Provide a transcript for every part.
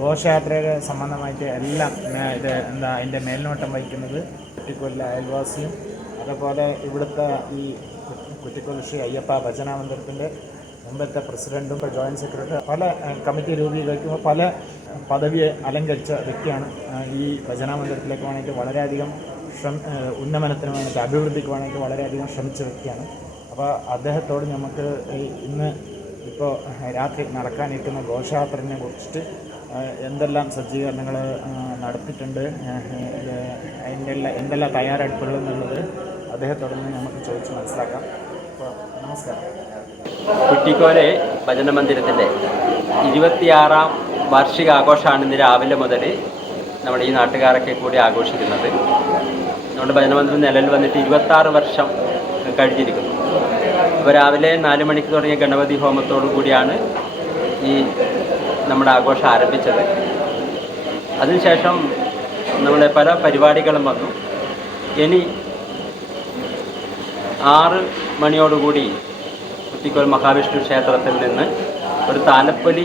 ഘോഷയാത്രയുടെ സംബന്ധമായിട്ട് എല്ലാം ഇത് അതിൻ്റെ മേൽനോട്ടം വഹിക്കുന്നത് കുറ്റിക്കൊല്ല അയൽവാസിയും അതുപോലെ ഇവിടുത്തെ ഈ കുറ്റിക്കൊല്ല ശ്രീ അയ്യപ്പ ഭജന മന്ദിരത്തിൻ്റെ മുമ്പത്തെ പ്രസിഡൻറ്റും ജോയിൻറ്റ് സെക്രട്ടറി പല കമ്മിറ്റി രൂപീകരിക്കുമ്പോൾ പല പദവിയെ അലങ്കരിച്ച വ്യക്തിയാണ്. ഈ ഭജന മന്ദിരത്തിലേക്ക് വേണമെങ്കിൽ വളരെയധികം ഉന്നമനത്തിന് വേണ്ടിയിട്ട് അഭിവൃദ്ധിക്ക് വേണമെങ്കിൽ വളരെയധികം ശ്രമിച്ച വ്യക്തിയാണ്. അപ്പോൾ അദ്ദേഹത്തോട് നമുക്ക് ഇന്ന് ഇപ്പോൾ രാത്രി നടക്കാനിരിക്കുന്ന ഘോഷയാത്രയെ കുറിച്ചിട്ട് എന്തെല്ലാം സജ്ജീകരണങ്ങൾ നടത്തിയിട്ടുണ്ട്, എന്തെല്ലാം തയ്യാറെടുപ്പുകൾ എന്നുള്ളത് അദ്ദേഹത്തോട് നമുക്ക് ചോദിച്ച് മനസ്സിലാക്കാം. അപ്പോൾ നമസ്കാരം. കുറ്റിക്കോലെ ഭജന മന്ദിരത്തിൻ്റെ 26ാം വാർഷികാഘോഷമാണ് ഇന്ന് രാവിലെ മുതൽ നമ്മുടെ ഈ നാട്ടുകാരൊക്കെ കൂടി ആഘോഷിക്കുന്നത്. നമ്മുടെ ഭജന മന്ദിരം നിലവിൽ വന്നിട്ട് 26 വർഷം കഴിഞ്ഞിരിക്കുന്നു. അപ്പോൾ രാവിലെ 4 മണിക്ക് തുടങ്ങിയ ഗണപതി ഹോമത്തോടു കൂടിയാണ് ഈ നമ്മുടെ ആഘോഷം ആരംഭിച്ചത്. അതിനുശേഷം നമ്മുടെ പല പരിപാടികളും വന്നു. ഇനി 6 മണിയോടുകൂടി കുറ്റിക്കോൽ മഹാവിഷ്ണു ക്ഷേത്രത്തിൽ നിന്ന് ഒരു താലപ്പൊലി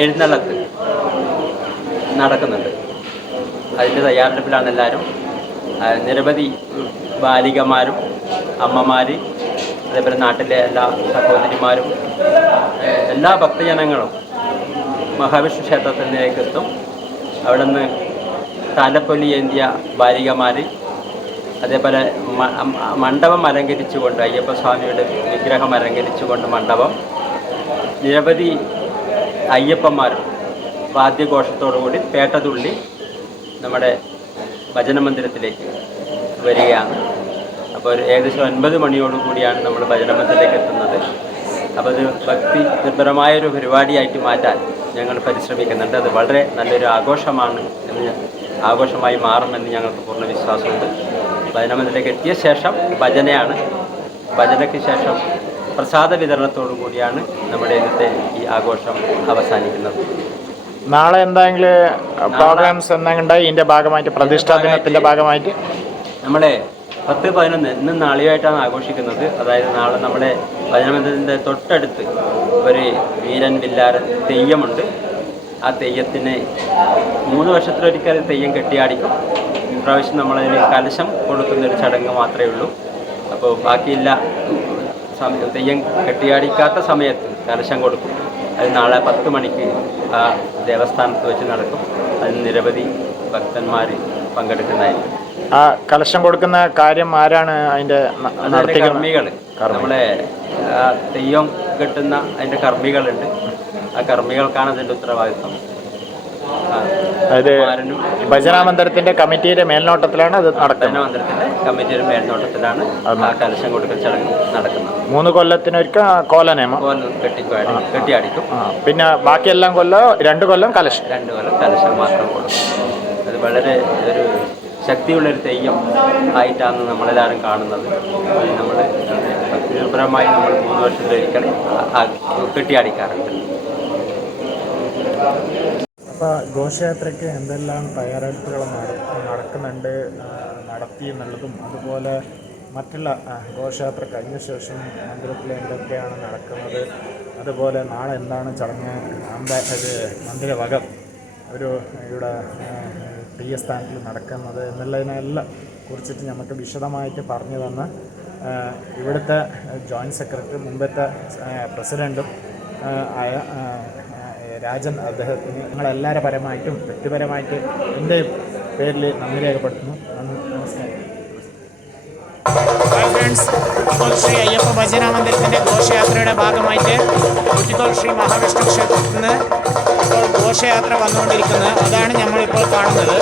എഴുന്നള്ളത്ത് നടക്കുന്നുണ്ട്. അതിൻ്റെ തയ്യാറെടുപ്പിലാണ് എല്ലാവരും. നിരവധി ബാലികമാരും അമ്മമാർ, അതേപോലെ നാട്ടിലെ എല്ലാ സഹോദരിമാരും, എല്ലാ ഭക്തജനങ്ങളും മഹാവിഷ്ണു ക്ഷേത്രത്തിലേക്ക് എത്തും. അവിടെ നിന്ന് താലപ്പൊലി ഏന്തിയ ബാലികമാർ, അതേപോലെ മണ്ഡപം അലങ്കരിച്ചുകൊണ്ട് അയ്യപ്പസ്വാമിയുടെ വിഗ്രഹം അലങ്കരിച്ചുകൊണ്ട് മണ്ഡപം, നിരവധി അയ്യപ്പന്മാരും വാദ്യഘോഷത്തോടുകൂടി പേട്ടതുള്ളി നമ്മുടെ ഭജന മന്ദിരത്തിലേക്ക് വരികയാണ്. അപ്പോൾ ഏകദേശം 9 മണിയോടുകൂടിയാണ് നമ്മൾ ഭജന മന്ദിരത്തിലേക്ക് എത്തുന്നത്. അപ്പോൾ അത് ഭക്തി നിർഭരമായൊരു പരിപാടിയായിട്ട് മാറ്റാൻ ഞങ്ങൾ പരിശ്രമിക്കുന്നുണ്ട്. അത് വളരെ നല്ലൊരു ആഘോഷമായി മാറുമെന്ന് ഞങ്ങൾക്ക് പൂർണ്ണ വിശ്വാസമുണ്ട്. ഭജന മന്ദിരത്തിലേക്ക് എത്തിയ ശേഷം ഭജനയാണ്. ഭജനയ്ക്ക് ശേഷം പ്രസാദ വിതരണത്തോടു കൂടിയാണ് നമ്മുടെ ഇന്നത്തെ ഈ ആഘോഷം അവസാനിക്കുന്നത്. നാളെ എന്തെങ്കിലും പ്രോഗ്രാംസ് എന്തെങ്കിലും ഇതിൻ്റെ ഭാഗമായിട്ട്, പ്രതിഷ്ഠാ ദിനത്തിൻ്റെ ഭാഗമായിട്ട് നമ്മളെ 10-11 ഇന്നും നാളെയായിട്ടാണ് ആഘോഷിക്കുന്നത്. അതായത് നാളെ നമ്മുടെ ഭജന മന്ദിരത്തിൻ്റെ തൊട്ടടുത്ത് ഒരു വീരൻ വില്ലാരൻ തെയ്യമുണ്ട്. ആ തെയ്യത്തിന് 3 വർഷത്തിലൊരിക്കൽ തെയ്യം കെട്ടിയാടിക്കും. ഇപ്രാവശ്യം നമ്മളതിന് കലശം കൊടുക്കുന്നൊരു ചടങ്ങ് മാത്രമേ ഉള്ളൂ. അപ്പോൾ ബാക്കിയില്ല, തെയ്യം കെട്ടിയാടിക്കാത്ത സമയത്ത് കലശം കൊടുക്കും. അത് നാളെ 10 മണിക്ക് ആ ദേവസ്ഥാനത്ത് വെച്ച് നടക്കും. അതിന് നിരവധി ഭക്തന്മാർ പങ്കെടുക്കുന്നതായിരിക്കും. ആ കലശം കൊടുക്കുന്ന കാര്യം ആരാണ് അതിൻ്റെ കർമ്മികൾ? നമ്മളെ തെയ്യം കെട്ടുന്ന അതിൻ്റെ കർമ്മികളുണ്ട്. ആ കർമ്മികൾക്കാണ് അതിൻ്റെ ഉത്തരവാദിത്വം. അതായത് ഭജന മന്ദിരത്തിൻ്റെ കമ്മിറ്റിയുടെ മേൽനോട്ടത്തിലാണ് അത് നടക്കുന്നത്. ഭജന മന്ദിരത്തിൻ്റെ കമ്മിറ്റിയുടെ മേൽനോട്ടത്തിലാണ് ആ കലശം കൊടുക്കൽ ചടങ്ങ് നടക്കുന്നത്. 3 കൊല്ലത്തിനൊരിക്കൽ കോലനേമം കെട്ടിയാടിക്കും. പിന്നെ ബാക്കിയെല്ലാം കൊല്ലം 2 കൊല്ലം കലശം. 2 കൊല്ലം കലശം മാത്രം കൊടുക്കും. അത് വളരെ ഒരു ശക്തിയുള്ളൊരു തെയ്യം ആയിട്ടാണ് നമ്മളെല്ലാവരും കാണുന്നത്. നമ്മൾ ഭക്തിനിർഭരമായി നമ്മൾ 3 വർഷത്തിലൊരിക്കൽ കെട്ടിയാടിക്കാറുണ്ട്. അപ്പോൾ ഘോഷയാത്രയ്ക്ക് എന്തെല്ലാം തയ്യാറെടുപ്പുകൾ നടത്തി എന്നുള്ളതും, അതുപോലെ മറ്റുള്ള ഘോഷയാത്ര കഴിഞ്ഞ ശേഷം മന്ദിരത്തിൽ എന്തൊക്കെയാണ് നടക്കുന്നത്, അതുപോലെ നാളെ എന്താണ് ചടങ്ങ്, മന്ദിരവകം ഇവിടെ തെയ്യസ്ഥാനത്തിൽ നടക്കുന്നത് എന്നുള്ളതിനെല്ലാം കുറിച്ചിട്ട് നമുക്ക് വിശദമായിട്ട് പറഞ്ഞു തന്ന ഇവിടുത്തെ ജോയിൻറ്റ് സെക്രട്ടറി, മുമ്പത്തെ പ്രസിഡൻറ്റും ആയ രാജൻ, അദ്ദേഹത്തിന് ഞങ്ങളെല്ലാവരുടെ പരമായിട്ടും വ്യക്തിപരമായിട്ട് എൻ്റെ പേരിൽ നന്ദി രേഖപ്പെടുത്തുന്നു. നമസ്കാരം. ഹായ് ഫ്രണ്ട്സ്, കുറ്റിക്കോൽ ശ്രീ അയ്യപ്പ ഭജന മന്ദിരത്തിൻ്റെ ഘോഷയാത്രയുടെ ഭാഗമായിട്ട് കുറ്റിക്കോൽ ശ്രീ മഹാവിഷ്ണു ക്ഷേത്രത്തിൽ നിന്ന് ഇപ്പോൾ ഘോഷയാത്ര വന്നുകൊണ്ടിരിക്കുന്നത്, അതാണ് നമ്മളിപ്പോൾ കാണുന്നത്.